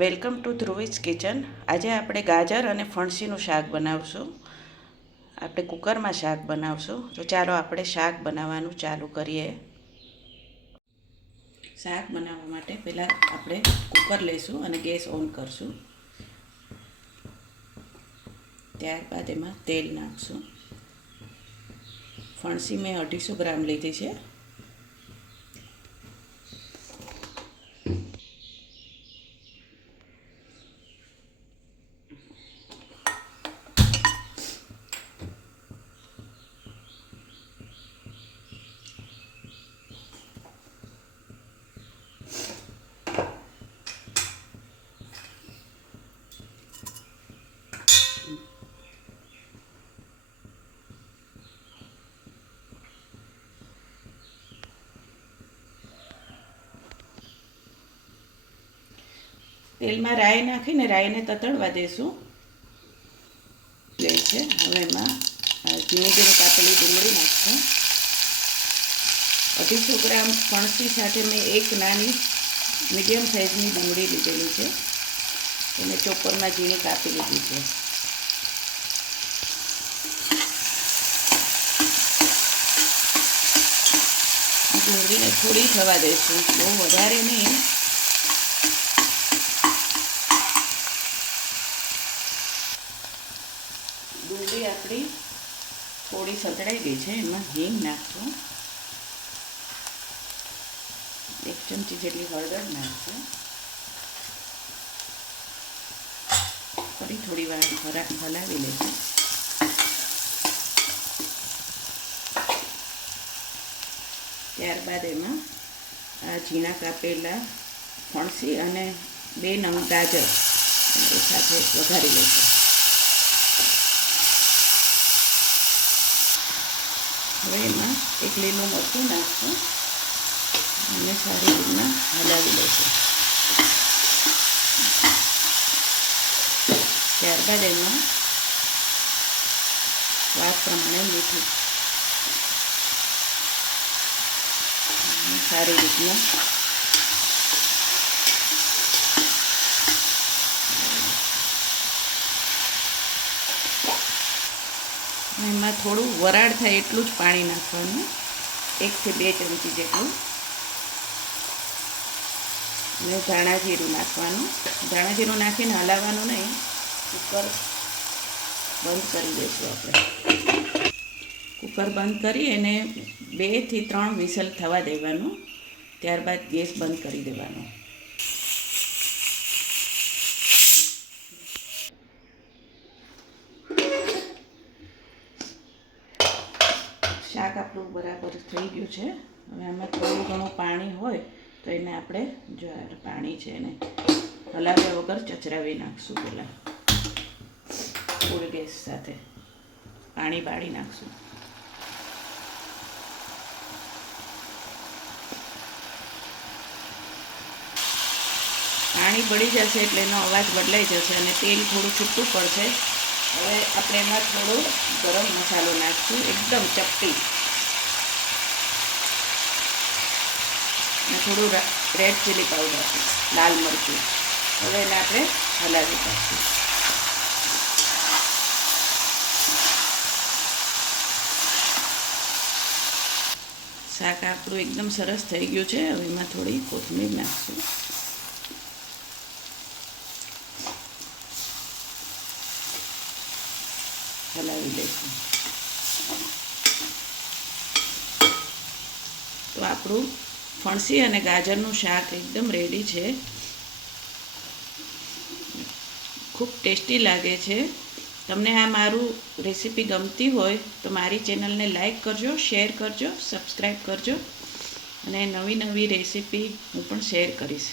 Welcome to ધ્રુવીઝ kitchen. આજે આપણે ગાજર અને ફણસીનું શાક બનાવશું. આપણે કુકરમાં શાક બનાવશું. તો ચાલો આપણે શાક બનાવવાનું ચાલુ કરીએ. શાક બનાવવા માટે પહેલાં આપણે કુકર લઈશું અને ગેસ ઓન કરશું. ત્યારબાદ એમાં તેલ નાખશું. ફણસી મેં 250 ગ્રામ લીધી છે. તેલમાં રાઈ નાખીને રાઈને તતડવા દઈશું. છે હવે એમાં ઝીણી ઝીણી કાપેલી ડુંગળી નાખશું. 250 ગ્રામ ફણસી સાથે મેં એક નાની મીડિયમ સાઇઝની ડુંગળી લીધેલી છે. એને ચોપરમાં ઝીણી કાપી લીધી છે. ડુંગળીને થોડી થવા દઈશું, બહુ વધારે નહીં. ડુંગળી આપણી થોડી સતળાઈ ગઈ છે. એમાં હિંગ નાખશું. 1 ચમચી જેટલી હળદર નાખશું. ફરી થોડી વાર હલાવી લઈશું. ત્યારબાદ એમાં આ ઝીણા કાપેલા ફણસી અને 2 નંગ ગાજર એ સાથે વઘારી લઈશું. હવે એમાં 1 લીલું મરચું નાખશું અને સારી રીતના હલાવી લઈશું. ત્યારબાદ એમાં સ્વાદ પ્રમાણે મીઠું સારી રીતના એમાં થોડું વરાળ થાય એટલું જ પાણી નાખવાનું, 1 થી 2 ચમચી જેટલું. અને ધાણા જીરું નાખવાનું. ધાણા જીરું નાખીને હલાવવાનું નહીં, કુકર બંધ કરી દઈશું આપણે. કુકર બંધ કરી અને 2 થી 3 વિસલ થવા દેવાનું. ત્યારબાદ ગેસ બંધ કરી દેવાનો. શાક આપણું બરાબર થઈ ગયું છે. હવે આમાં થોડું ઘણું પાણી હોય તો એને આપણે જો પાણી છે એને હલાવ્યા વગર ચચરાવી નાખશું. પહેલાં ફૂલ ગેસ સાથે પાણી બાળી નાખશું. પાણી બળી જશે એટલે એનો અવાજ બદલાઈ જશે અને તેલ થોડું છૂટું પડશે. હવે આપણે એમાં થોડો ગરમ મસાલો નાખશું, એકદમ ચપટી, અને થોડું રેડ ચીલી પાવડર, લાલ મરચું. હવે એને આપણે હલાવી નાખીશું. શાક આપણું એકદમ સરસ થઈ ગયું છે. હવે એમાં થોડી કોથમીર નાખશું. હલાવી લઈશું. તો આપણું ફણસી અને ગાજરનું શાક એકદમ રેડી છે. ખૂબ ટેસ્ટી લાગે છે. તમને આ મારું રેસીપી ગમતી હોય તો મારી ચેનલને લાઈક કરજો, શેર કરજો, સબસ્ક્રાઈબ કરજો અને નવી નવી રેસીપી હું પણ શેર કરીશ.